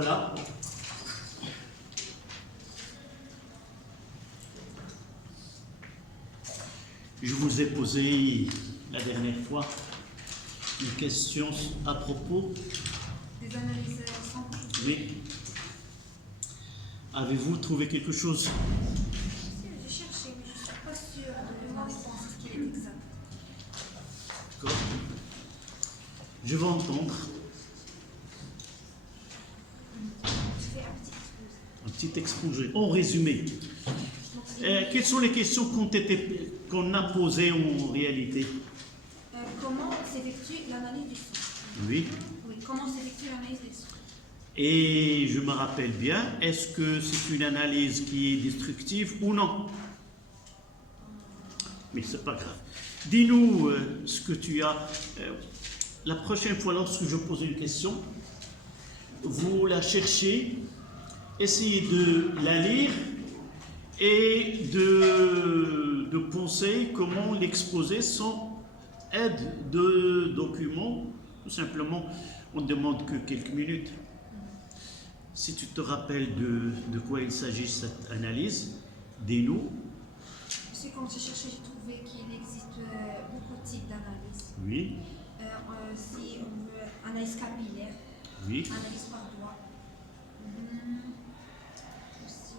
Voilà. Je vous ai posé la dernière fois une question à propos des analyses sans. Oui. Avez-vous trouvé quelque chose? J'ai cherché, mais je ne suis pas sûre de ma réponse, est-ce qu'il est exact. D'accord. Je vais entendre Je fais un petit exposé. un petit exposé. En résumé, quelles sont les questions qu'on a posées en réalité? Comment s'effectue l'analyse du son? Oui. Oui, comment s'effectue l'analyse des sons? Et je me rappelle bien, est-ce que c'est une analyse qui est destructive ou non? Mais c'est pas grave. Dis-nous ce que tu as. La prochaine fois, lorsque je pose une question, vous la cherchez, essayez de la lire et de penser comment l'exposer sans aide de documents. Tout simplement, on ne demande que quelques minutes. Si tu te rappelles de quoi il s'agit cette analyse, dis-nous. Parce que quand j'ai cherché, j'ai trouvé qu'il existe beaucoup de types d'analyse. Oui, Si on veut analyse capillaire, oui, analyse par doigt. Aussi,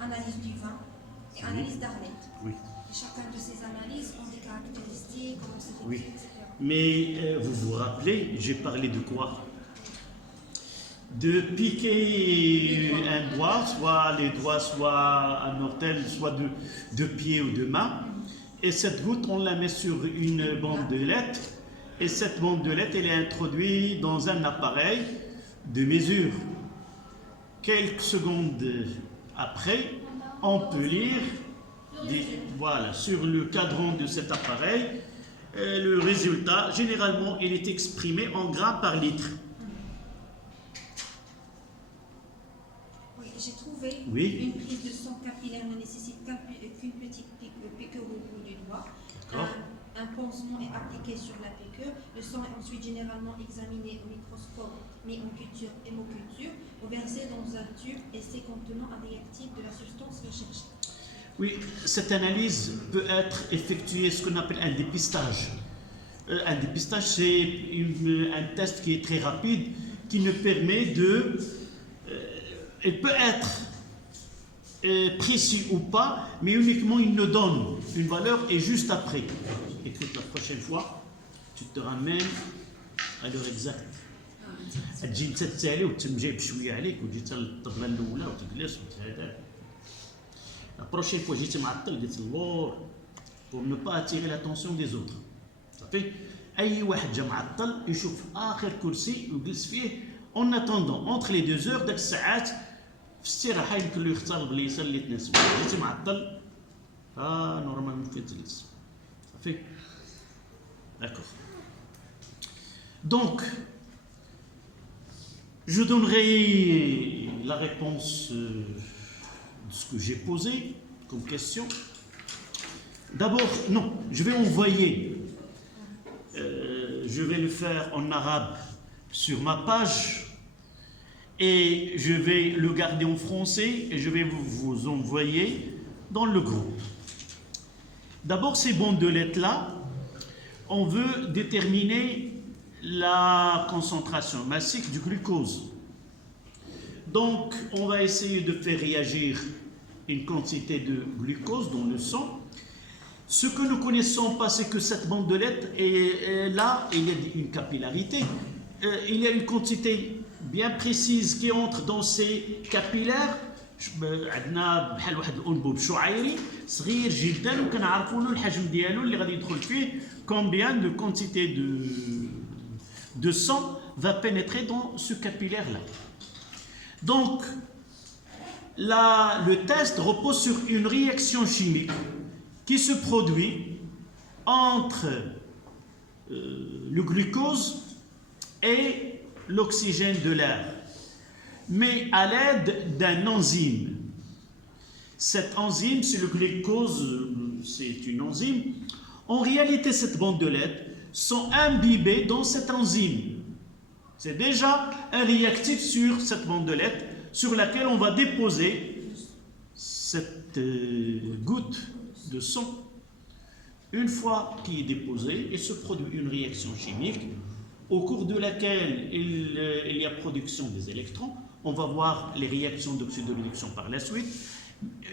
analyse du vin et analyse d'Arlette. oui. Et chacun de ces analyses ont des caractéristiques, comment s'effectue, Oui. etc. Mais vous vous rappelez, j'ai parlé de quoi? De piquer un doigt, soit les doigts, soit un orteil, soit de pied ou de main. Et cette goutte, on la met sur une bandelette. Et cette bandelette, elle est introduite dans un appareil de mesure. Quelques secondes après, on peut lire voilà, sur le cadran de cet appareil le résultat. Généralement, il est exprimé en grammes par litre. Oui, j'ai trouvé Oui. une prise de sang capillaire ne nécessite qu'une petite piqûre au bout du doigt. D'accord. Un pansement est appliqué sur la piqûre. Le sang est ensuite généralement examiné au microscope, mis en culture hémoculture, ou versé dans un tube essai contenant un réactif de la substance recherchée. Oui, cette analyse peut être effectuée, ce qu'on appelle un dépistage. Un dépistage, c'est un test qui est très rapide, qui nous permet de... il peut être précis ou pas, mais uniquement il nous donne une valeur et juste après. Écoute, la prochaine fois, tu te ramènes à l'heure exacte. تجي انت تسالي وتمجي بشويه عليك وجيت للطبله الاولى وتجلس وتهدى. La prochaine fois, j'étais معطل قلت الله pour ne pas attirer l'attention des autres. صافي اي واحد جا معطل يشوف اخر كرسي ويجلس فيه en attendant entre les 2 heures داك الساعات في الاستراحه يمكن له يختار البليصه اللي تناسبه. جيتي معطل نورمالمون فين تجلس صافي. D'accord. Donc, je donnerai la réponse de ce que j'ai posé comme question. D'abord, non, je vais envoyer, je vais le faire en arabe sur ma page et je vais le garder en français et je vais vous envoyer dans le groupe. D'abord, ces bandelettes-là, on veut déterminer la concentration massique du glucose. Donc, on va essayer de faire réagir une quantité de glucose dans le sang. Ce que nous ne connaissons pas, c'est que cette bandelette est là, il y a une capillarité. Il y a une quantité bien précise qui entre dans ces capillaires. عندنا بحال واحد الانبوب شعيري صغير جدا وكنعرفوا له الحجم ديالو اللي غادي يدخل فيه combien de quantité de sang va pénétrer dans ce capillaire là. Donc le test repose sur une réaction chimique qui se produit entre le glucose et l'oxygène de l'air, mais à l'aide d'un enzyme. Cette enzyme, c'est le glucose, c'est une enzyme. En réalité, cette bandelette sont imbibées dans cette enzyme. C'est déjà un réactif sur cette bandelette sur laquelle on va déposer cette goutte de sang. Une fois qu'il est déposé, il se produit une réaction chimique au cours de laquelle il y a production des électrons. On va voir les réactions d'oxydoréduction par la suite.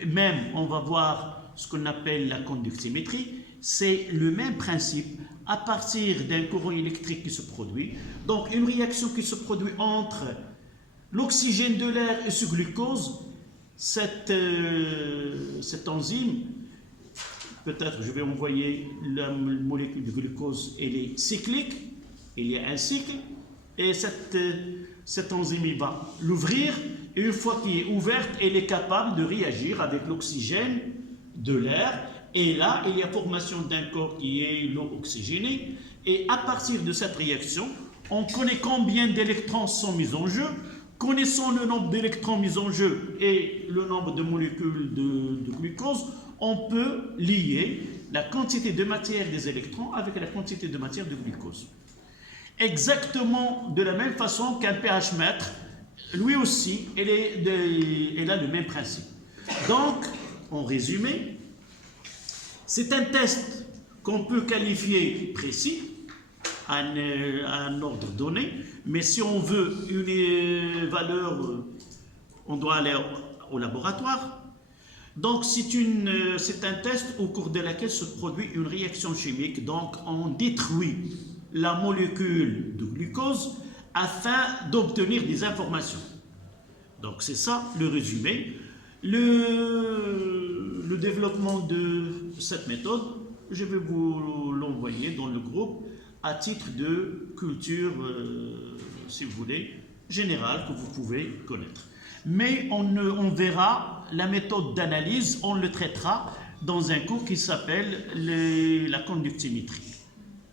Même, on va voir ce qu'on appelle la conductimétrie. C'est le même principe à partir d'un courant électrique qui se produit. Donc, une réaction qui se produit entre l'oxygène de l'air et ce glucose, cette enzyme, peut-être je vais envoyer la molécule de glucose, elle est cyclique, il y a un cycle, et cette enzyme il va l'ouvrir, et une fois qu'elle est ouverte, elle est capable de réagir avec l'oxygène de l'air, et là, il y a formation d'un corps qui est l'eau oxygénée, et à partir de cette réaction, on connaît combien d'électrons sont mis en jeu. Connaissant le nombre d'électrons mis en jeu et le nombre de molécules de glucose, on peut lier la quantité de matière des électrons avec la quantité de matière de glucose. Exactement de la même façon qu'un pH mètre, lui aussi, il a le même principe. Donc, en résumé, c'est un test qu'on peut qualifier précis, à un ordre donné, mais si on veut une valeur, on doit aller au laboratoire. Donc c'est un test au cours de laquelle se produit une réaction chimique. Donc on détruit la molécule de glucose afin d'obtenir des informations. Donc c'est ça le résumé. Le développement de cette méthode, je vais vous l'envoyer dans le groupe à titre de culture, si vous voulez, générale que vous pouvez connaître. Mais on verra la méthode d'analyse, on le traitera dans un cours qui s'appelle la conductimétrie.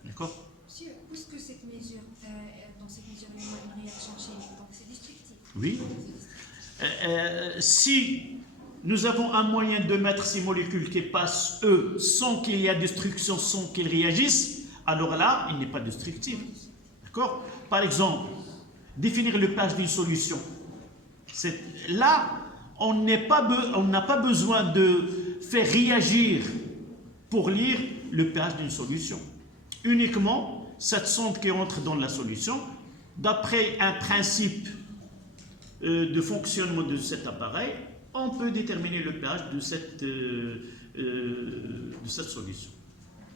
D'accord? Monsieur, puisque cette mesure, dans cette mesure, il y a une réaction chimique, donc c'est destructif. Oui. Si nous avons un moyen de mettre ces molécules qui passent, eux, sans qu'il y ait destruction, sans qu'ils réagissent, alors là, il n'est pas destructif. D'accord? Par exemple, définir le pH d'une solution. Là, on n'a pas besoin de faire réagir pour lire le pH d'une solution. Uniquement, cette sonde qui entre dans la solution, d'après un principe de fonctionnement de cet appareil, on peut déterminer le pH de cette solution.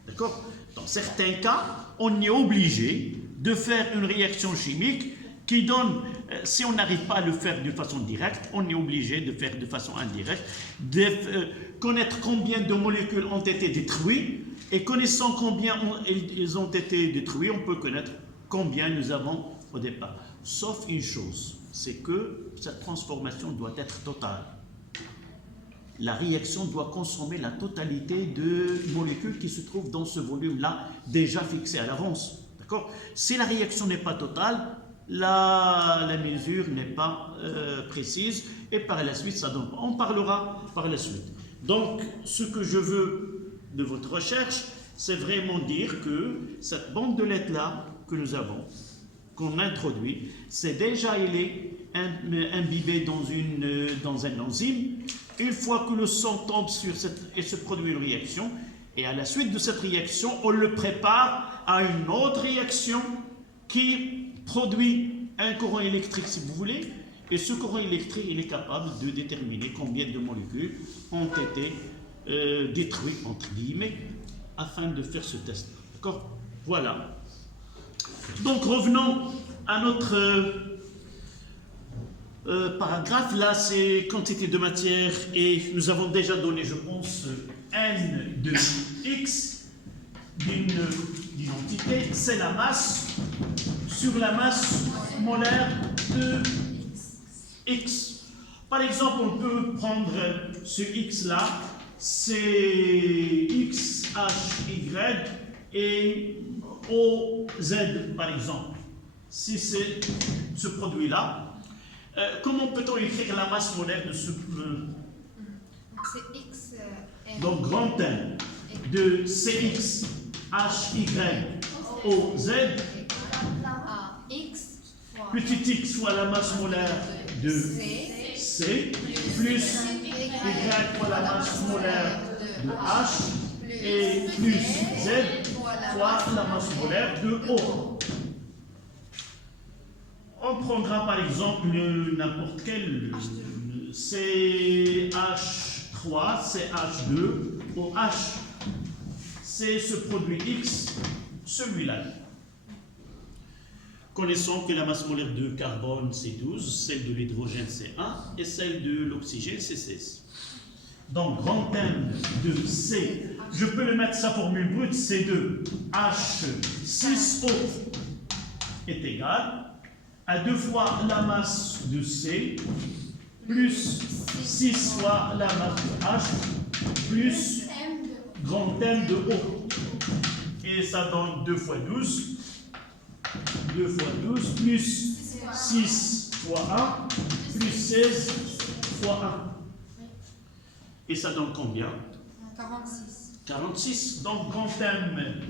D'accord? Dans certains cas, on est obligé de faire une réaction chimique qui donne, si on n'arrive pas à le faire de façon directe, on est obligé de faire de façon indirecte, de connaître combien de molécules ont été détruites, et connaissant combien ils ont été détruits, on peut connaître combien nous avons au départ. Sauf une chose, c'est que cette transformation doit être totale. La réaction doit consommer la totalité de molécules qui se trouvent dans ce volume-là, déjà fixé à l'avance. D'accord? Si la réaction n'est pas totale, la mesure n'est pas précise, et par la suite, ça donne. On parlera par la suite. Donc, ce que je veux de votre recherche, c'est vraiment dire que cette bandelette-là que nous avons, qu'on introduit, c'est déjà, il est imbibé dans un enzyme. Une fois que le sang tombe sur et se produit une réaction, et à la suite de cette réaction, on le prépare à une autre réaction qui produit un courant électrique, si vous voulez, et ce courant électrique, il est capable de déterminer combien de molécules ont été détruites, entre guillemets, afin de faire ce test. D'accord? Voilà. Donc revenons à notre paragraphe. Là, c'est quantité de matière, et nous avons déjà donné, je pense, n de x d'une entité, c'est la masse sur la masse molaire de x. Par exemple, on peut prendre ce x là, c'est x, h, y et o, z par exemple. Si c'est ce produit là, comment peut-on écrire la masse molaire de ce C'est x, donc grand N de cx, hy, o, z à x petit x fois la masse molaire de C, plus Y fois la masse molaire de H, et plus Z fois la masse molaire de O. On prendra par exemple n'importe quel CH3, CH2, OH. C'est ce produit X, celui-là. Connaissons que la masse molaire de carbone c'est 12, celle de l'hydrogène c'est 1 et celle de l'oxygène c'est 16. Donc grand M de C, je peux le mettre sa formule brute, C2 H6O est égal à 2 fois la masse de C plus 6 fois la masse de H plus grand M de O. Et ça donne 2 fois 12. 2 fois 12 plus 6 fois 1 plus 16 fois 1. Et ça donne combien? 46. 46. Donc grand M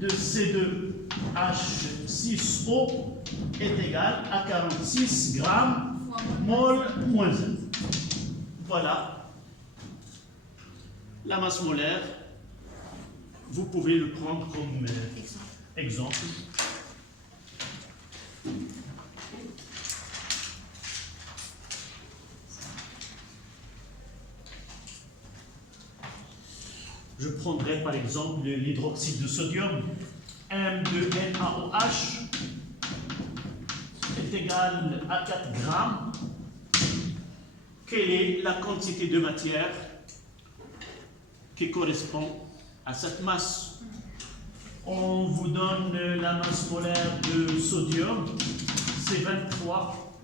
de C2 H6O est égal à 46 grammes mol moins 1. Voilà la masse molaire. Vous pouvez le prendre comme exemple. Je prendrai par exemple l'hydroxyde de sodium, M de NaOH est égal à 4 grammes. Quelle est la quantité de matière qui correspond à cette masse? On vous donne la masse molaire de sodium, c'est 23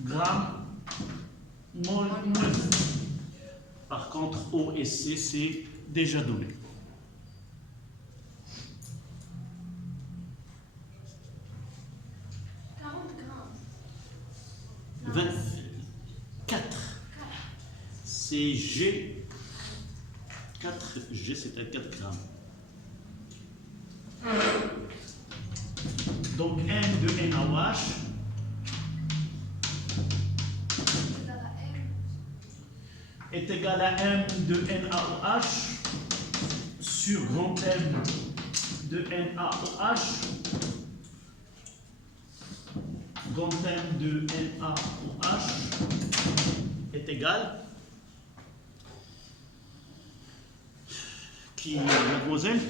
grammes mol moins. Par contre, O et C, c'est déjà donné. « 24. C'est G. 4G, c'est à 4 grammes. Donc M de NaOH est égal à M de NaOH sur grand M de NaOH. Grand M de NaOH est égal. Qui, mademoiselle?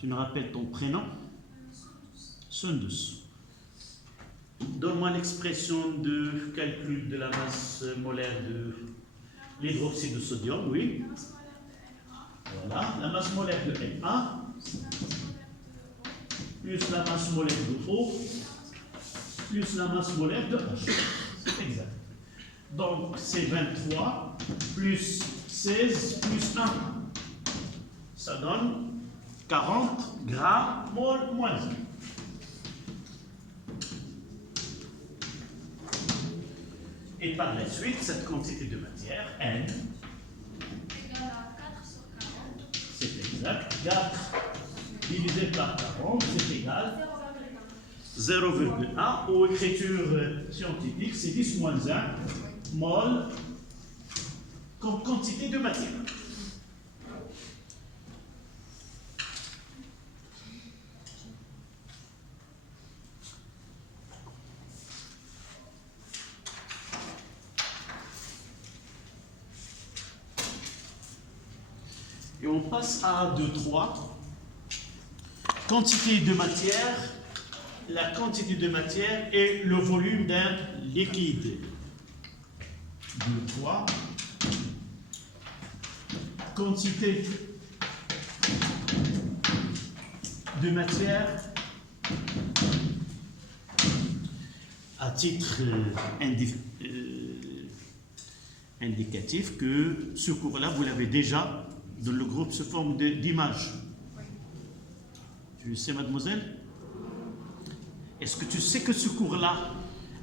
Tu me rappelles ton prénom? Sundus. Donne-moi l'expression de calcul de la masse molaire de l'hydroxyde de sodium, oui. Voilà, la masse molaire de Na plus la masse molaire de O plus la masse molaire de H. C'est exact. Donc c'est 23 plus 16 plus 1. Ça donne 40 grammes mol moins 1. Et par la suite, cette quantité de matière, N, c'est exact, 4 divisé par 40, c'est égal 0,1. Ou écriture scientifique, c'est 10 moins 1 mol comme quantité de matière. Et on passe à 2,3. Quantité de matière. La quantité de matière est le volume d'un liquide. 2,3. Quantité de matière à titre indicatif que ce cours-là, vous l'avez déjà dans le groupe sous forme d'images. Tu le sais, mademoiselle? Est-ce que tu sais que ce cours-là,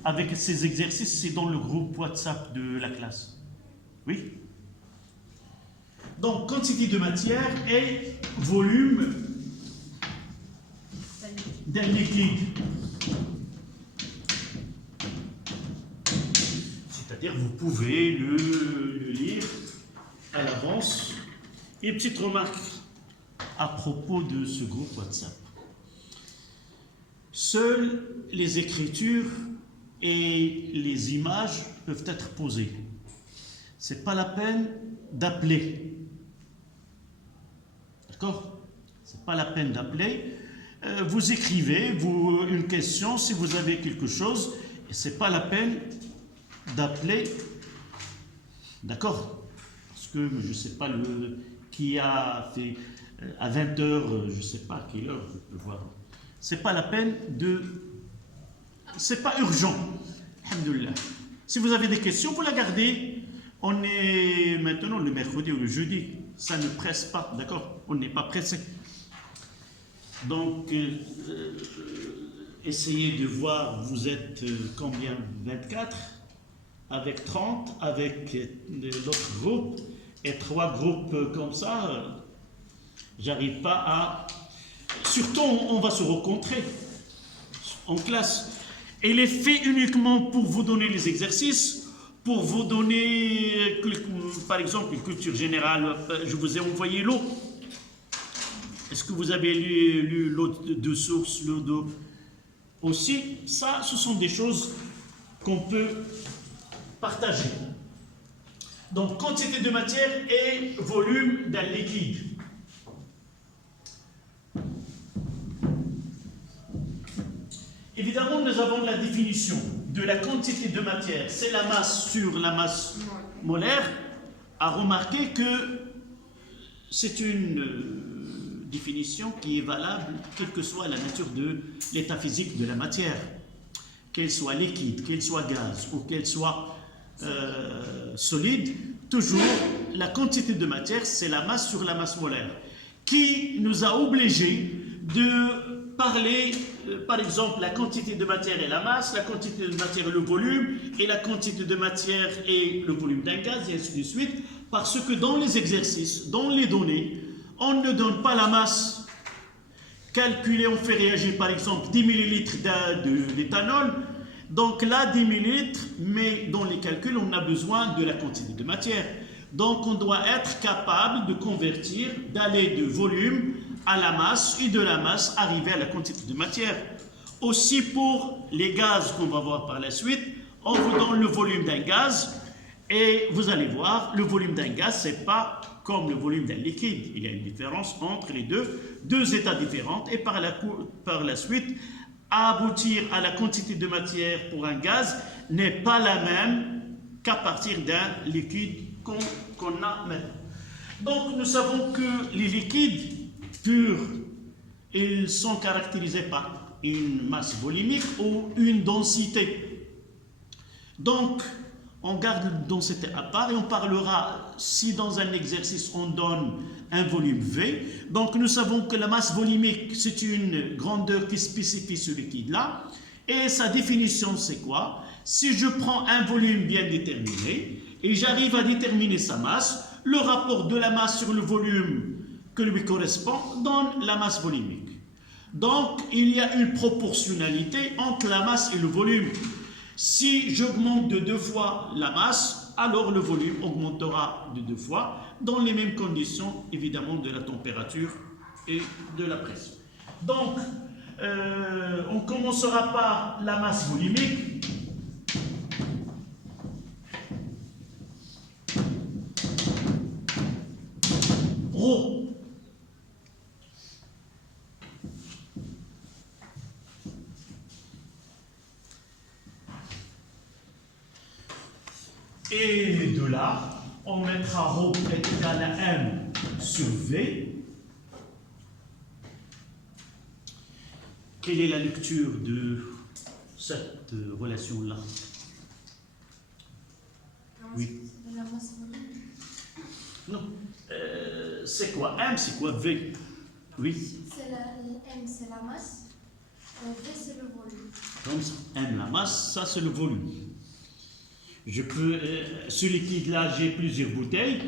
avec ces exercices, c'est dans le groupe WhatsApp de la classe? Oui? Donc, quantité de matière et volume d'un liquide. c'est-à-dire vous pouvez le lire à l'avance. Une petite remarque à propos de ce groupe WhatsApp. Seules les écritures et les images peuvent être posées. Ce n'est pas la peine d'appeler. D'accord? Ce n'est pas la peine d'appeler. Vous écrivez une question si vous avez quelque chose, et ce n'est pas la peine d'appeler. D'accord? Parce que je ne sais pas qui a fait à 20h, je ne sais pas à quelle heure, je peux voir. Ce n'est pas la peine de. C'est pas urgent. Alhamdoulilah. Si vous avez des questions, vous la gardez. On est maintenant le mercredi ou le jeudi. Ça ne presse pas, d'accord? On n'est pas pressé. Donc, essayez de voir, vous êtes combien? 24? Avec 30, avec l'autre groupe, et 3 groupes comme ça, j'arrive pas à... Surtout, on va se rencontrer en classe. Et les faits uniquement pour vous donner les exercices, pour vous donner, par exemple, une culture générale. Je vous ai envoyé l'eau. Est-ce que vous avez lu l'eau de source, l'eau d'eau aussi? Ça, ce sont des choses qu'on peut partager. Donc, quantité de matière et volume d'un liquide. Évidemment, nous avons la définition de la quantité de matière, c'est la masse sur la masse molaire. À remarquer que c'est une définition qui est valable quelle que soit la nature de l'état physique de la matière, qu'elle soit liquide, qu'elle soit gaz ou qu'elle soit solide. Toujours, la quantité de matière, c'est la masse sur la masse molaire, qui nous a obligés de parler, par exemple, la quantité de matière et la masse, la quantité de matière et le volume, et la quantité de matière et le volume d'un gaz, et ainsi de suite, parce que dans les exercices, dans les données, on ne donne pas la masse calculée, on fait réagir par exemple 10 millilitres d'éthanol, donc là 10 millilitres, mais dans les calculs, on a besoin de la quantité de matière. Donc on doit être capable de convertir, d'aller de volume à la masse et de la masse arriver à la quantité de matière. Aussi pour les gaz qu'on va voir par la suite, on vous donne le volume d'un gaz et vous allez voir, le volume d'un gaz, c'est pas comme le volume d'un liquide. Il y a une différence entre les deux états différents et par la suite, aboutir à la quantité de matière pour un gaz n'est pas la même qu'à partir d'un liquide qu'on a maintenant. Donc nous savons que les liquides purs, ils sont caractérisés par une masse volumique ou une densité. Donc, on garde la densité à part et on parlera, si dans un exercice on donne un volume V, donc nous savons que la masse volumique, c'est une grandeur qui spécifie ce liquide-là, et sa définition c'est quoi? Si je prends un volume bien déterminé et j'arrive à déterminer sa masse, le rapport de la masse sur le volume que lui correspond donne la masse volumique. Donc, il y a une proportionnalité entre la masse et le volume. Si j'augmente de 2 fois la masse, alors le volume augmentera de 2 fois, dans les mêmes conditions, évidemment, de la température et de la pression. Donc, on commencera par la masse volumique. Rho. Et de là, on mettra ρ égal à M sur V. Quelle est la lecture de cette relation-là? Oui. La masse volumique. Non. C'est quoi M, c'est quoi V? Oui. M, c'est la masse. V, c'est le volume. Comme ça. M, la masse, ça c'est le volume. Je peux, ce liquide-là, j'ai plusieurs bouteilles.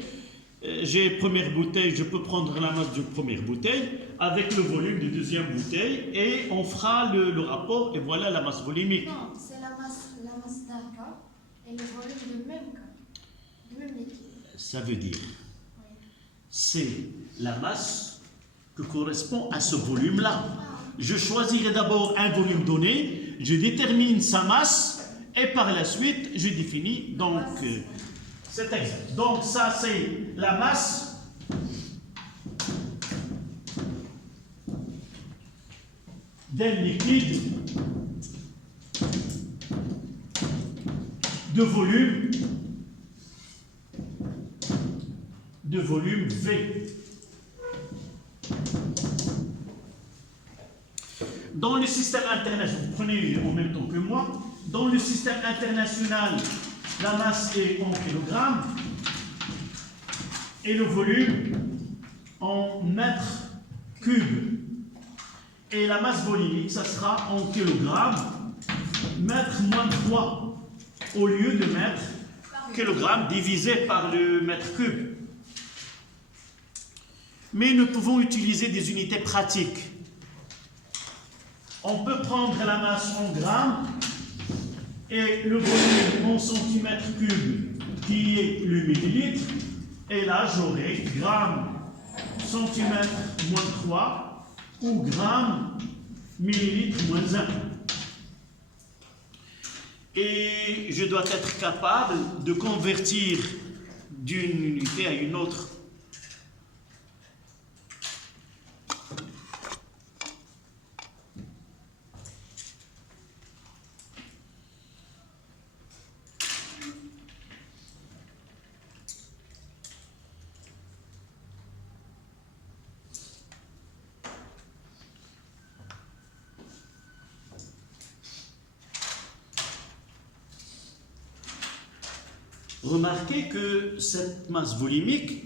J'ai première bouteille, je peux prendre la masse de première bouteille avec le volume de deuxième bouteille et on fera le rapport et voilà la masse volumique. Non, c'est la masse d'un cas. Et le volume de même cas, du même liquide. Ça veut dire, Oui. c'est la masse que correspond à ce volume-là. Je choisirai d'abord un volume donné, je détermine sa masse et par la suite, je définis donc cet exemple. Donc ça, c'est la masse d'un liquide de volume V. Dans le système international, vous prenez en même temps que moi, dans le système international, la masse est en kilogrammes et le volume en mètres cubes. Et la masse volumique, ça sera en kilogrammes, mètre moins 3, au lieu de mètre kilogramme divisé par le mètre cube. Mais nous pouvons utiliser des unités pratiques. On peut prendre la masse en grammes et le volume en centimètres cubes qui est le millilitre. Et là, j'aurai gramme, centimètre moins 3 ou gramme, millilitre moins 1. Et je dois être capable de convertir d'une unité à une autre. Remarquez que cette masse volumique,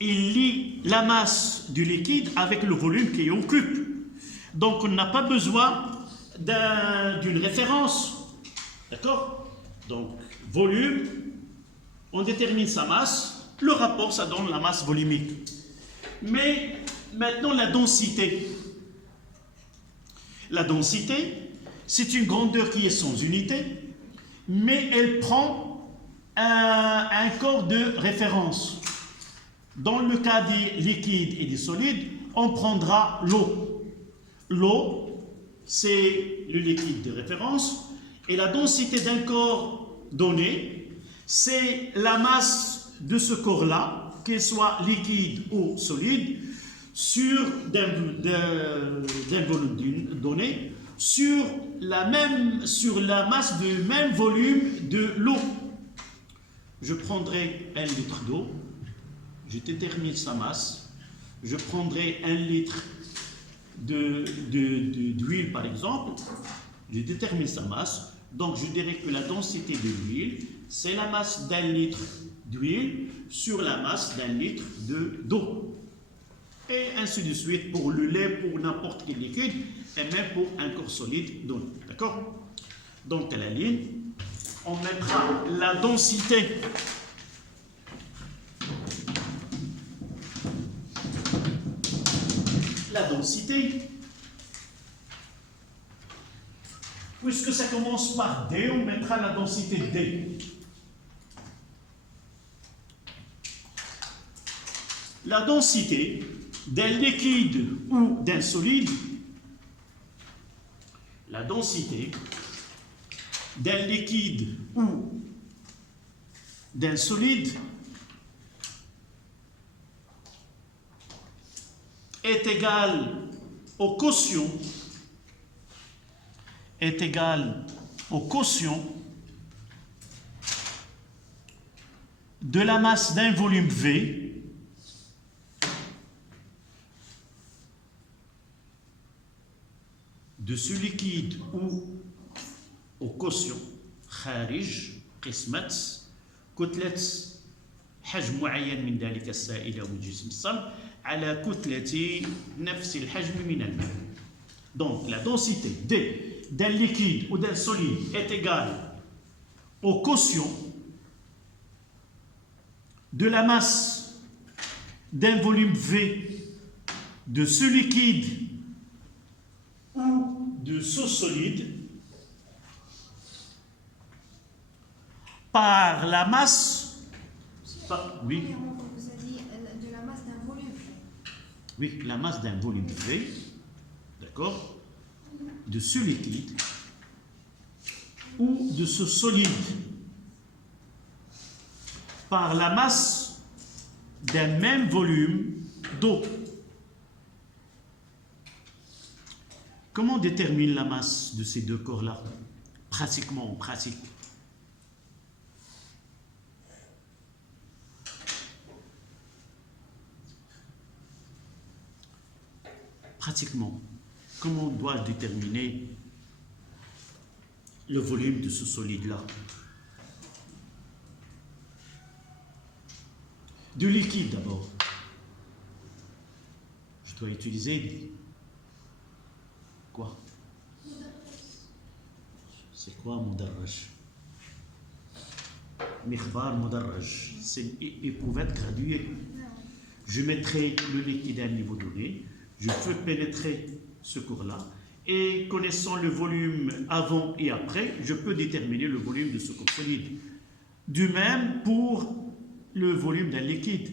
il lie la masse du liquide avec le volume qui occupe. Donc on n'a pas besoin d'une référence. D'accord? Donc volume, on détermine sa masse, le rapport ça donne la masse volumique. Mais maintenant la densité. La densité, c'est une grandeur qui est sans unité, mais elle prend un corps de référence. Dans le cas des liquides et des solides, on prendra l'eau. L'eau, c'est le liquide de référence, et la densité d'un corps donné, c'est la masse de ce corps-là, qu'il soit liquide ou solide, d'un volume donné, sur la masse du même volume de l'eau. Je prendrai 1 litre d'eau, je détermine sa masse, je prendrai 1 litre d'huile par exemple, je détermine sa masse, donc je dirais que la densité de l'huile, c'est la masse d'1 litre d'huile sur la masse d'1 litre d'eau. Et ainsi de suite pour le lait, pour n'importe quel liquide, et même pour un corps solide donné. D'accord? Donc à la ligne, on mettra la densité puisque ça commence par D, on mettra la densité D. La densité d'un liquide ou d'un solide, la densité d'un liquide ou d'un solide est égale au quotient de la masse d'un volume V de ce liquide ou au quotient خارج قسمة كتلة حجم معين من ذلك السائل أو الجسم الصلب على كتلة نفس الحجم من الماء. Donc la densité D d'un liquide ou d'un solide est égale au quotient de la masse d'un volume V de ce liquide ou de ce solide par la masse. Oui, Premièrement, comme vous avez dit, de la masse d'un volume. oui, la masse d'un volume V, d'accord, de ce liquide ou de ce solide par la masse d'un même volume d'eau. Comment on détermine la masse de ces deux corps-là? Pratiquement, en pratique. Pratiquement, comment dois-je déterminer le volume de ce solide-là? De liquide d'abord. Je dois utiliser quoi? C'est quoi mudarraj? Mikhbar mudarraj. C'est éprouvette graduée. Je mettrai le liquide à un niveau donné, je fais pénétrer ce cours-là, et connaissant le volume avant et après, je peux déterminer le volume de ce cours solide. Du même pour le volume d'un liquide.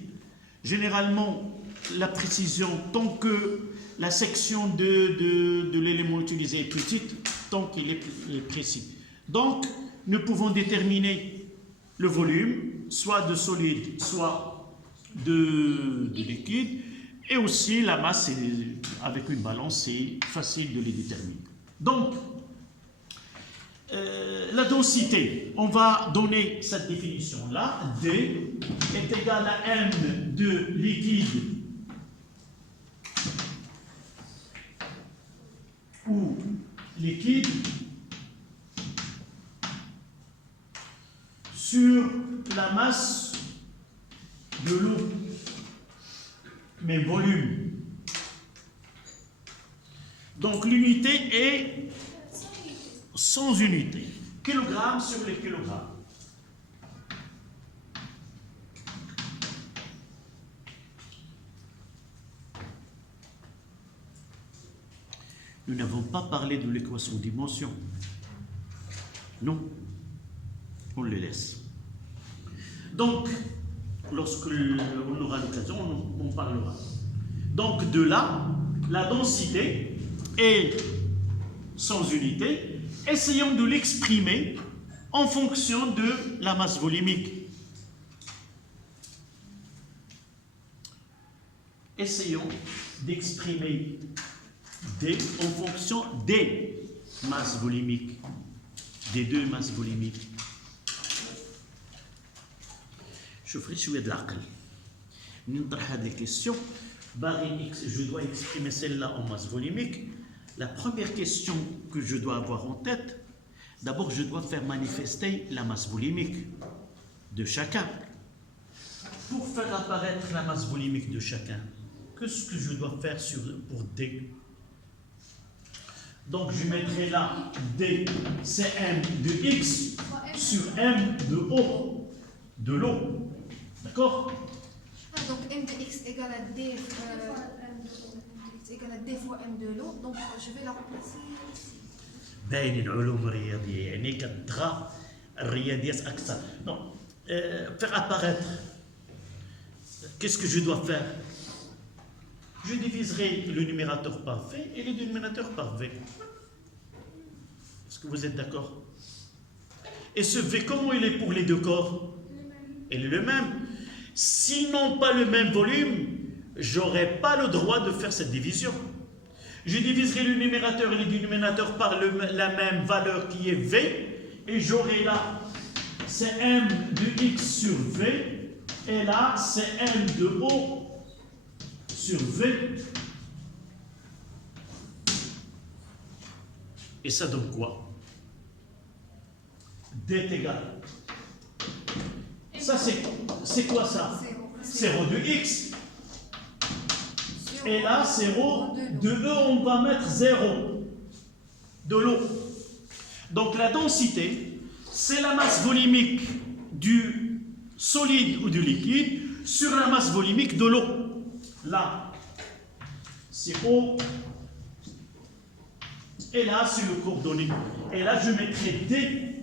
Généralement, la précision, tant que la section de l'élément utilisé est petite, tant qu'il est précis. Donc, nous pouvons déterminer le volume, soit de solide, soit de liquide, et aussi la masse, avec une balance, c'est facile de les déterminer. Donc, la densité, on va donner cette définition-là. D est égal à M de liquide ou liquide sur la masse de l'eau, mais volume. Donc l'unité est sans unité. Kilogramme sur les kilogrammes. Nous n'avons pas parlé de l'équation de dimension. Non. On le laisse. Donc, lorsque on aura l'occasion, on parlera. Donc, de là, la densité est sans unité. Essayons de l'exprimer en fonction de la masse volumique. Essayons d'exprimer D en fonction des masses volumiques, des deux masses volumiques. Je ferai شوية de l'aql. نطرح هذه الكيستيون. Je dois exprimer celle-là en masse volumique. La première question que je dois avoir en tête, d'abord je dois faire manifester la masse volumique de chacun. Pour faire apparaître la masse volumique de chacun, qu'est-ce que je dois faire pour D? Donc je mettrai là D, c'est M de X sur M de O, de l'eau. D'accord? Donc M de X égale à D, égale à D fois M de l'eau, donc je vais la remplacer ici. باين العلوم الرياضية يعني كتغى الرياضيات أكثر. Non, faire apparaître. Qu'est-ce que je dois faire? Je diviserai le numérateur par V et le dénominateur par V. Est-ce que vous êtes d'accord? Et ce V, comment il est pour les deux corps? Il est le même. S'ils n'ont pas le même volume, j'aurai pas le droit de faire cette division. Je diviserai le numérateur et le dénominateur par la même valeur qui est V, et j'aurai là, c'est M de X sur V, et là, c'est M de O sur V. Et ça donne quoi? D est égal. Ça, c'est quoi ça? 0 de X. Et là, 0 de E, on va mettre 0 de l'eau. Donc la densité, c'est la masse volumique du solide ou du liquide sur la masse volumique de l'eau. Là, c'est O. Et là, c'est le coordonné. Et là, je mettrai D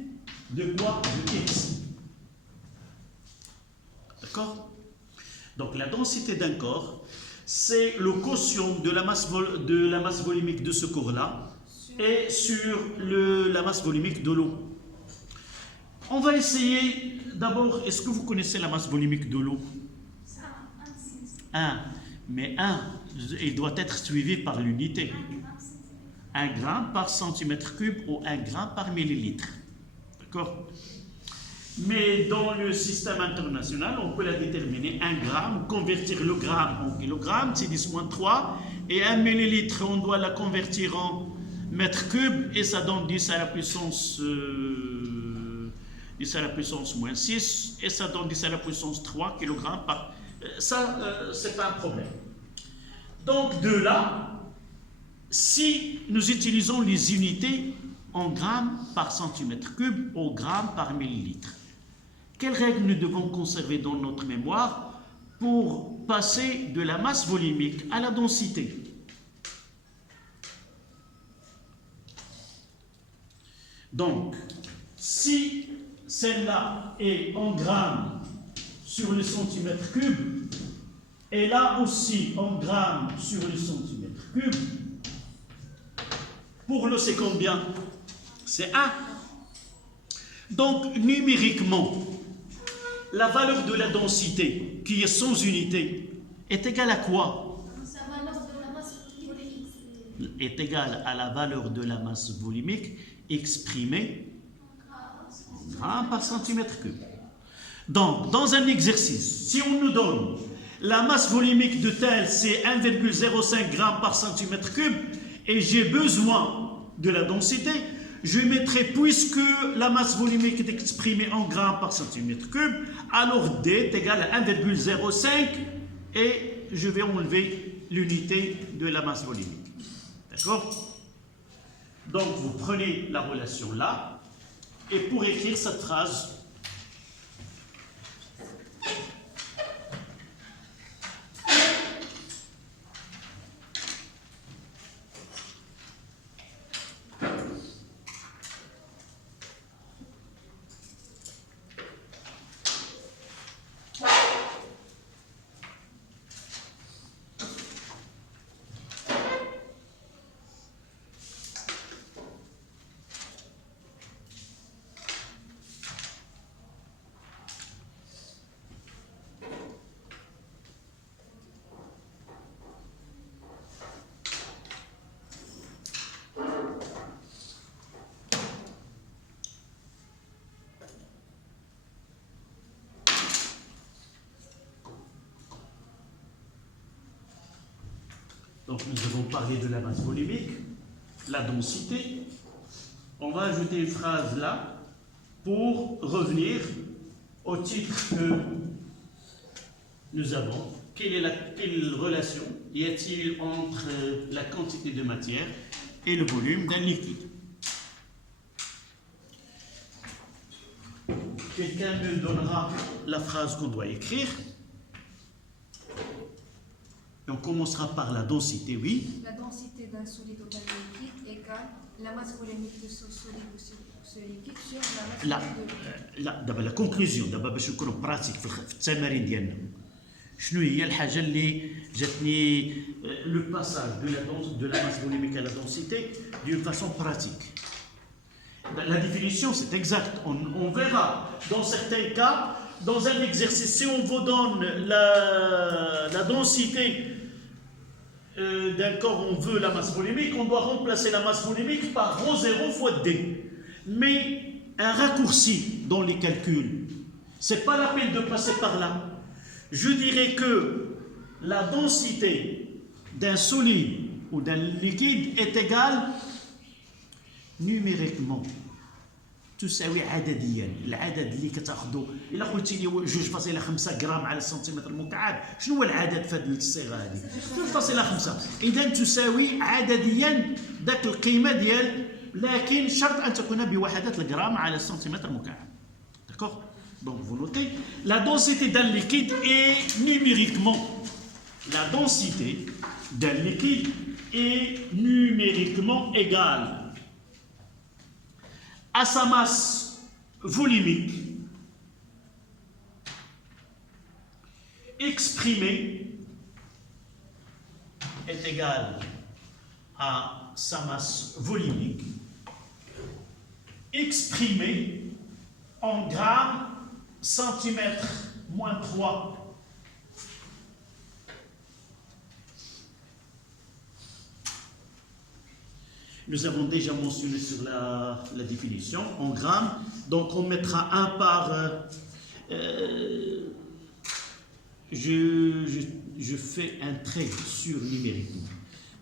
de quoi? De X. D'accord? Donc la densité d'un corps, c'est le quotient de la masse volumique de ce corps-là et sur la masse volumique de l'eau. On va essayer d'abord, est-ce que vous connaissez la masse volumique de l'eau? 1. Mais 1, il doit être suivi par l'unité. 1 gramme par centimètre cube ou 1 gramme par millilitre. D'accord? Mais dans le système international, on peut la déterminer 1 gramme, convertir le gramme en kilogramme, c'est 10-3, et 1 millilitre, on doit la convertir en mètre cube, et ça donne 10 à la puissance, 10 à la puissance moins 6, et ça donne 10 à la puissance 3 kg par... Ça, c'est pas un problème. Donc de là, si nous utilisons les unités en grammes par centimètre cube ou grammes par millilitre, quelles règles nous devons conserver dans notre mémoire pour passer de la masse volumique à la densité? Donc, si celle-là est en grammes sur le centimètre cube, et là aussi en grammes sur le centimètre cube, pour l'eau c'est combien? C'est 1. Donc numériquement, la valeur de la densité, qui est sans unité, est égale à quoi? Sa valeur de la masse volumique. Est égale à la valeur de la masse volumique exprimée en grammes par centimètre cube. Donc, dans un exercice, si on nous donne la masse volumique de tel, c'est 1,05 g par centimètre cube, et j'ai besoin de la densité, je mettrai, puisque la masse volumique est exprimée en grammes par centimètre cube, alors D est égal à 1,05, et je vais enlever l'unité de la masse volumique. D'accord? Donc, vous prenez la relation là, et pour écrire cette phrase, donc nous avons parlé de la masse volumique, la densité. On va ajouter une phrase là pour revenir au titre que nous avons. Quelle relation y a-t-il entre la quantité de matière et le volume d'un liquide? Quelqu'un me donnera la phrase qu'on doit écrire. Et on commencera par la densité, oui. La densité d'un solide ou d'un liquide égale la masse volumique de ce solide ou ce liquide sur la masse volumique de l'eau. لا دابا لا كونكلوزيون دابا باش نكونوا براتيك في التمارين ديالنا. شنو هي الحاجه اللي جاتني لو باساج de la masse volumique à la densité d'une façon pratique. La définition c'est exact. On verra dans certains cas, dans un exercice, si on vous donne la densité d'un corps, on veut la masse volumique, on doit remplacer la masse volumique par ρ0 fois D. Mais un raccourci dans les calculs, c'est pas la peine de passer par là. Je dirais que la densité d'un solide ou d'un liquide est égale numériquement تساوي عدديا. العدد اللي كتاخذوا الا قلتي لي 2.5 غرام على السنتيمتر المكعب، شنو هو العدد في هذه الصيغه هذه؟ 2.5. اذا تساوي عدديا ذاك القيمه ديال، لكن شرط ان تكون بوحدات الغرام على السنتيمتر مكعب. D'accord? Donc vous notez, la densité d'un liquide est numériquement, la densité d'un liquide est numériquement égale à sa masse volumique exprimé est égal à sa masse volumique, exprimé en grammes centimètres moins 3. Nous avons déjà mentionné sur la définition en grammes, donc on mettra 1 par... je fais un trait sur numériquement.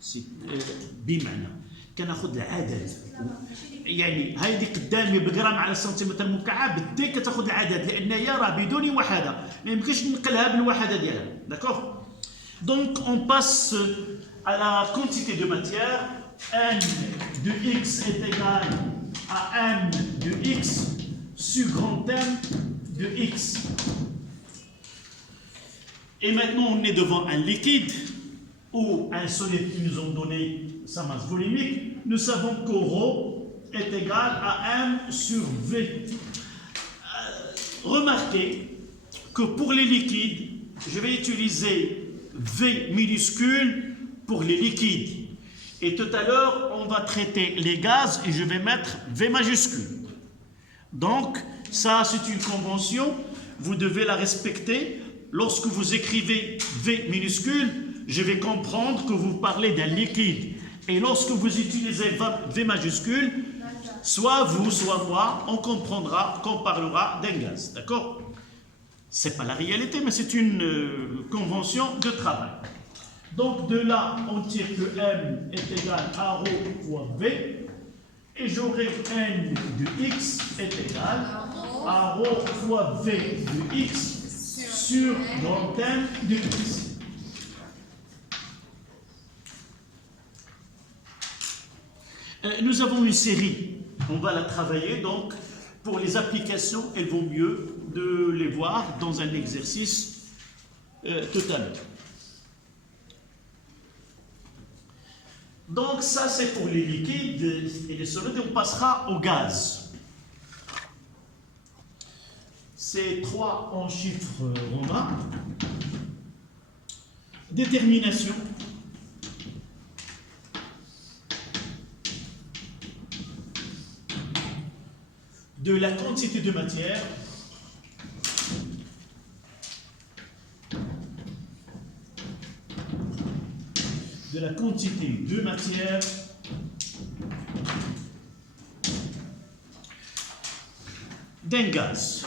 C'est بمعنى كناخذ العدد يعني هايدي قدامي بغرام على سنتيمتر مكعب بدي كتاخذ العدد لان هي راه بدون وحده ما يمكنش ننقلها بالوحده ديالها داكوغ دونك اون باس à la quantité de matière n de x est égal à n de x sur grand M de x. Et maintenant, on est devant un liquide ou un solide qui nous ont donné sa masse volumique. Nous savons que ρ est égal à M sur V. Remarquez que pour les liquides, je vais utiliser V minuscule pour les liquides. Et tout à l'heure, on va traiter les gaz et je vais mettre V majuscule. Donc, ça, c'est une convention. Vous devez la respecter. Lorsque vous écrivez V minuscule, je vais comprendre que vous parlez d'un liquide. Et lorsque vous utilisez V majuscule, soit vous, soit moi, on comprendra qu'on parlera d'un gaz. D'accord? Ce n'est pas la réalité, mais c'est une convention de travail. Donc de là, on tire que M est égal à ρ fois V. Et j'aurai N de X est égal à ρ fois V de X sur grand M de X. Nous avons une série, on va la travailler, donc pour les applications, il vaut mieux de les voir dans un exercice tout à l'heure. Donc ça c'est pour les liquides et les solides, on passera au gaz. C'est 3 en chiffres romains. Détermination. De la quantité de matière d'un gaz.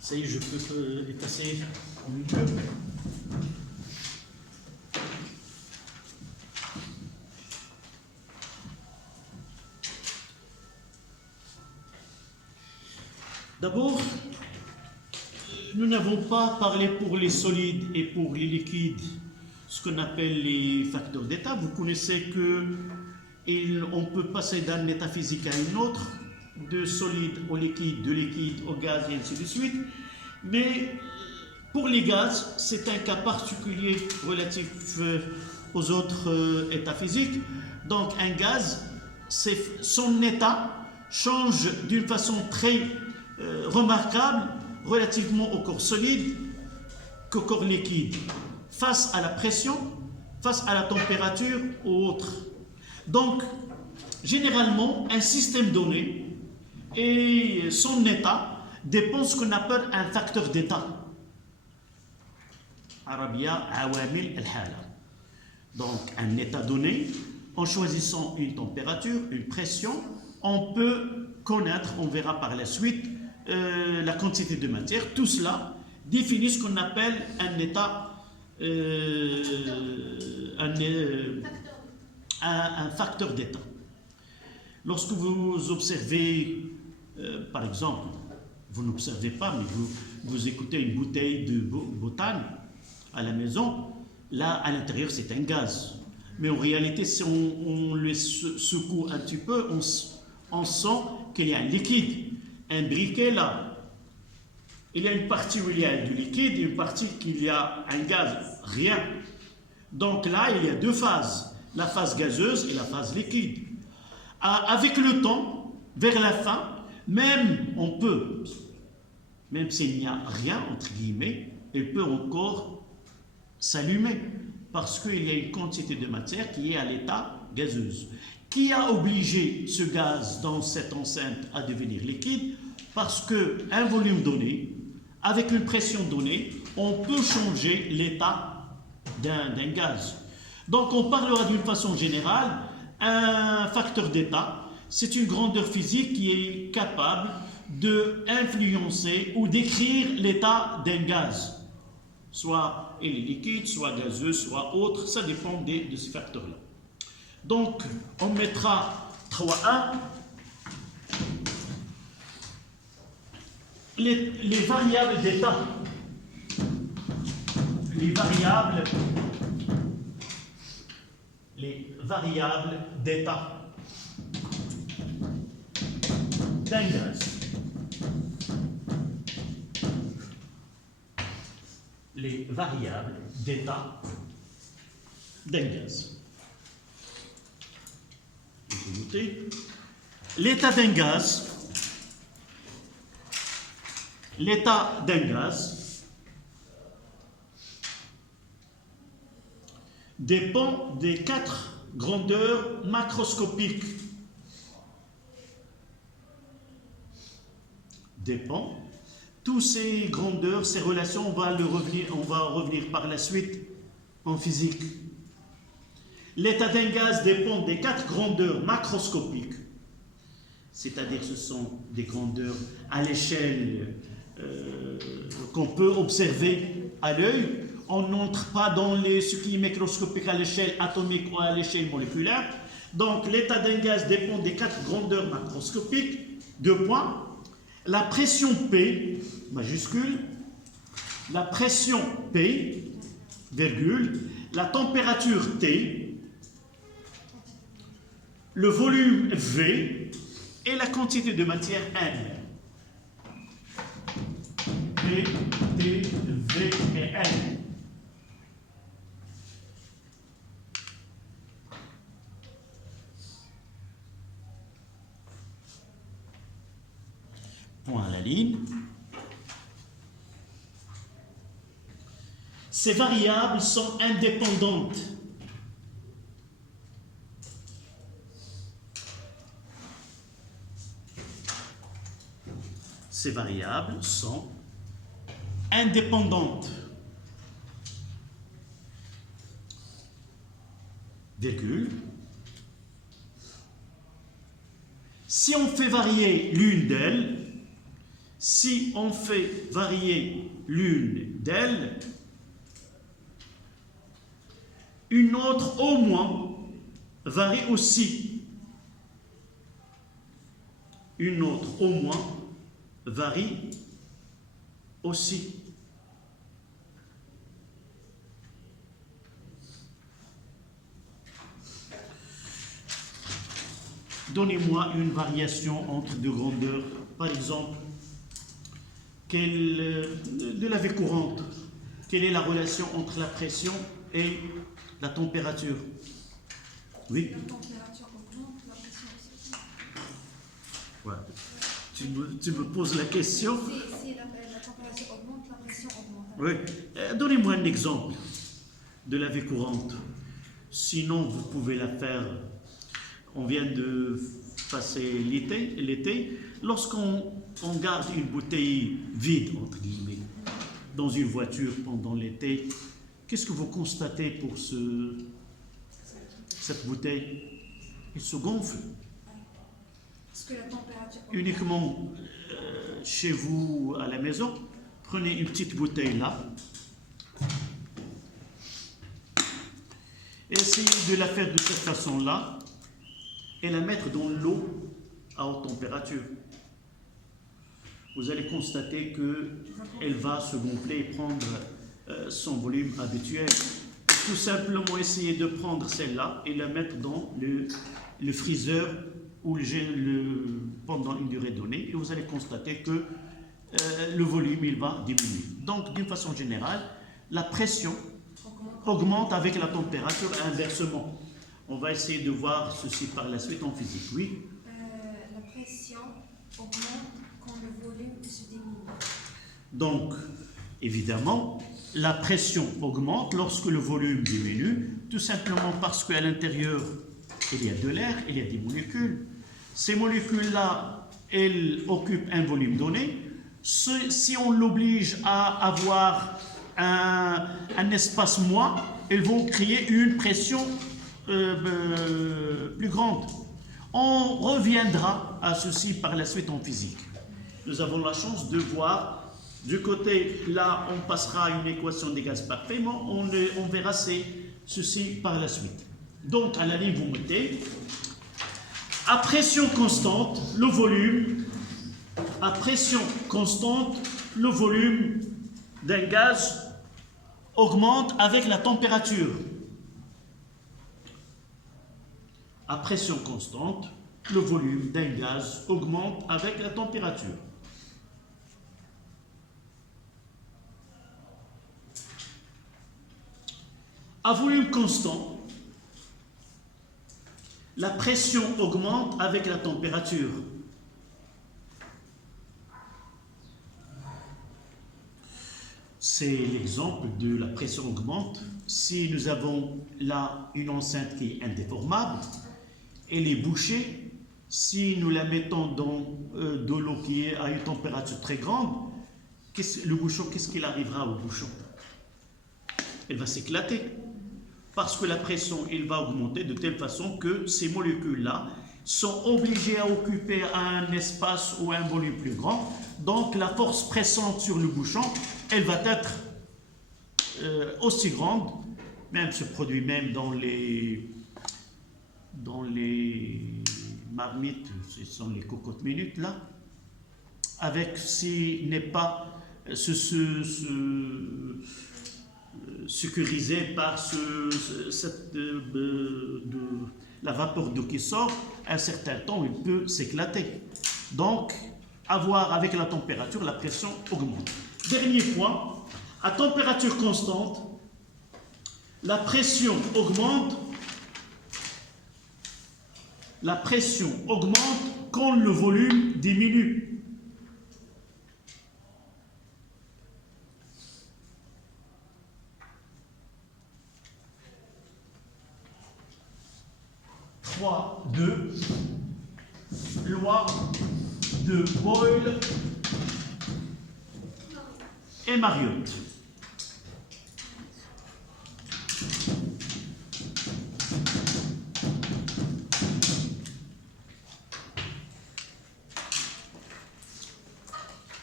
Ça y est, je peux effacer au milieu. D'abord, nous n'avons pas parlé pour les solides et pour les liquides, ce qu'on appelle les facteurs d'état. Vous connaissez qu'on peut passer d'un état physique à un autre, de solide au liquide, de liquide au gaz et ainsi de suite. Mais pour les gaz, c'est un cas particulier relatif aux autres états physiques. Donc un gaz, son état change d'une façon très remarquable relativement au corps solide qu'au corps liquide, face à la pression, face à la température ou autre. Donc, généralement, un système donné et son état dépend de ce qu'on appelle un facteur d'état. Arabia awamil al-hala. Donc, un état donné, en choisissant une température, une pression, on peut connaître, on verra par la suite, la quantité de matière. Tout cela définit ce qu'on appelle un état, un facteur d'état. Lorsque vous observez, par exemple, vous n'observez pas, mais vous écoutez une bouteille de botane, à la maison, là, à l'intérieur, c'est un gaz. Mais en réalité, si on le secoue un petit peu, on sent qu'il y a un liquide. Un briquet, là, il y a une partie où il y a du liquide et une partie où il y a un gaz. Rien. Donc là, il y a deux phases. La phase gazeuse et la phase liquide. Avec le temps, vers la fin, même on peut, même s'il n'y a rien, entre guillemets, il peut encore s'allumer parce qu'il y a une quantité de matière qui est à l'état gazeuse. Qui a obligé ce gaz dans cette enceinte à devenir liquide? Parce qu'un volume donné, avec une pression donnée, on peut changer l'état d'un gaz. Donc on parlera d'une façon générale, un facteur d'état, c'est une grandeur physique qui est capable d'influencer ou d'écrire l'état d'un gaz. Soit il est liquide, soit gazeux, soit autre, ça dépend de ces facteurs-là. Donc, on mettra 3.1. Les variables d'état. Les variables d'état d'un gaz. Les variables d'état d'un gaz. L'état d'un gaz dépend des 4 grandeurs macroscopiques. Dépend. Toutes ces grandeurs, ces relations, on va revenir par la suite en physique. L'état d'un gaz dépend des 4 grandeurs macroscopiques, c'est-à-dire ce sont des grandeurs à l'échelle qu'on peut observer à l'œil. On n'entre pas dans ce qui est microscopique à l'échelle atomique ou à l'échelle moléculaire. Donc l'état d'un gaz dépend des 4 grandeurs macroscopiques. 2 points. La pression P, majuscule, la pression P, virgule, la température T, le volume V et la quantité de matière N. P, T, V et N. Point à la ligne. Ces variables sont indépendantes. Ces variables sont indépendantes. Virgule. Si on fait varier l'une d'elles, une autre au moins varie aussi. Une autre au moins varie aussi. Donnez-moi une variation entre deux grandeurs, par exemple, de la vie courante. Quelle est la relation entre la pression et la température? Oui. La température augmente, la pression aussi. Ouais. Tu me poses la question. Si la température augmente, la pression augmente. Oui. Donnez-moi un exemple de la vie courante. Sinon, vous pouvez la faire. On vient de passer l'été. Lorsqu'on garde une bouteille vide, entre guillemets, dans une voiture pendant l'été, qu'est-ce que vous constatez pour cette bouteille? Elle se gonfle. Parce que la température augmente. Uniquement chez vous, à la maison, prenez une petite bouteille là. Et essayez de la faire de cette façon-là et la mettre dans l'eau à haute température. Vous allez constater qu'elle va se gonfler et prendre son volume habituel. Tout simplement essayer de prendre celle-là et la mettre dans le freezer ou pendant une durée donnée, et vous allez constater que le volume il va diminuer. Donc d'une façon générale, la pression augmente avec la température et inversement. On va essayer de voir ceci par la suite en physique. Oui. La pression augmente quand le volume se diminue. Donc, évidemment, la pression augmente lorsque le volume diminue, tout simplement parce qu'à l'intérieur, il y a de l'air, il y a des molécules. Ces molécules-là, elles occupent un volume donné. Si on l'oblige à avoir un espace moins, elles vont créer une pression plus grande. On reviendra à ceci par la suite en physique. Nous avons la chance de voir du côté là, on passera à une équation des gaz parfaitement, on verra ceci par la suite. Donc à la ligne vous mettez à pression constante le volume, à pression constante le volume d'un gaz augmente avec la température. À pression constante, le volume d'un gaz augmente avec la température. À volume constant, la pression augmente avec la température. C'est l'exemple de la pression augmente. Si nous avons là une enceinte qui est indéformable, elle est bouchée. Si nous la mettons dans de l'eau qui est à une température très grande, le bouchon, qu'est-ce qu'il arrivera au bouchon? Elle va s'éclater. Parce que la pression, elle va augmenter de telle façon que ces molécules-là sont obligées à occuper un espace ou un volume plus grand. Donc la force pressante sur le bouchon, elle va être aussi grande, même se produit même dans les marmites, ce sont les cocottes minutes là, avec s'il n'est pas sécurisé par la vapeur d'eau qui sort, à un certain temps, il peut s'éclater. Donc, avec la température, la pression augmente. Dernier point, à température constante, la pression augmente. La pression augmente quand le volume diminue. Loi de Boyle et Mariotte.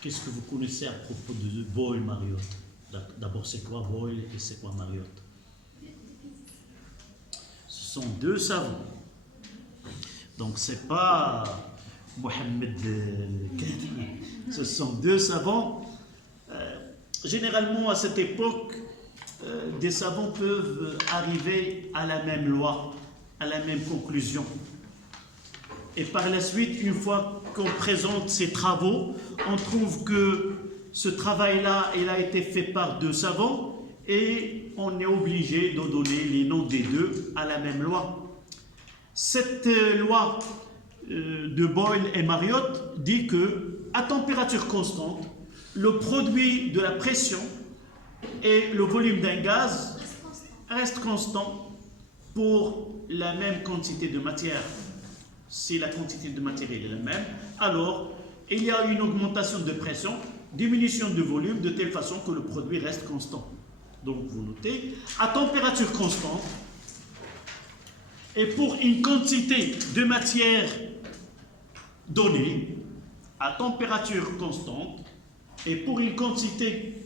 Qu'est-ce que vous connaissez à propos de Boyle et Mariotte? D'abord, c'est quoi Boyle et c'est quoi Mariotte? Ce sont deux savants. Donc, ce n'est pas Mohamed Kadi. Ce sont deux savants. Généralement, à cette époque, des savants peuvent arriver à la même loi, à la même conclusion. Et par la suite, une fois qu'on présente ces travaux, on trouve que ce travail-là, il a été fait par deux savants et on est obligé de donner les noms des deux à la même loi. Cette loi de Boyle et Mariotte dit que, à température constante, le produit de la pression et le volume d'un gaz reste constant pour la même quantité de matière. Si la quantité de matière est la même, alors il y a une augmentation de pression, diminution de volume de telle façon que le produit reste constant. Donc vous notez, à température constante, et pour une quantité de matière donnée, à température constante, et pour une quantité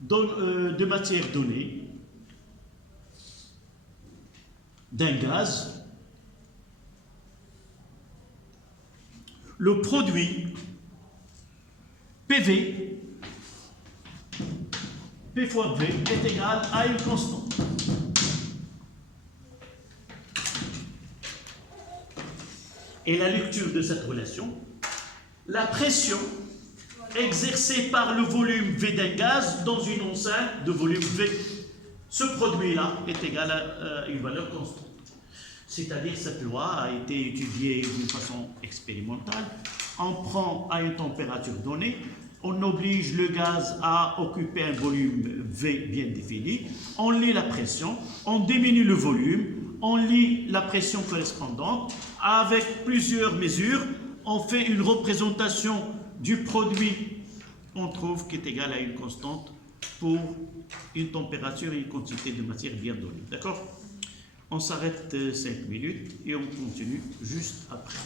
de matière donnée, d'un gaz, le produit PV P fois V est égal à une constante. Et la lecture de cette relation, la pression exercée par le volume V d'un gaz dans une enceinte de volume V. Ce produit-là est égal à une valeur constante. C'est-à-dire cette loi a été étudiée d'une façon expérimentale. On prend à une température donnée, on oblige le gaz à occuper un volume V bien défini, on lit la pression, on diminue le volume, on lit la pression correspondante. Avec plusieurs mesures, on fait une représentation du produit, on trouve qu'il est égal à une constante pour une température et une quantité de matière bien donnée. D'accord? On s'arrête 5 minutes et on continue juste après.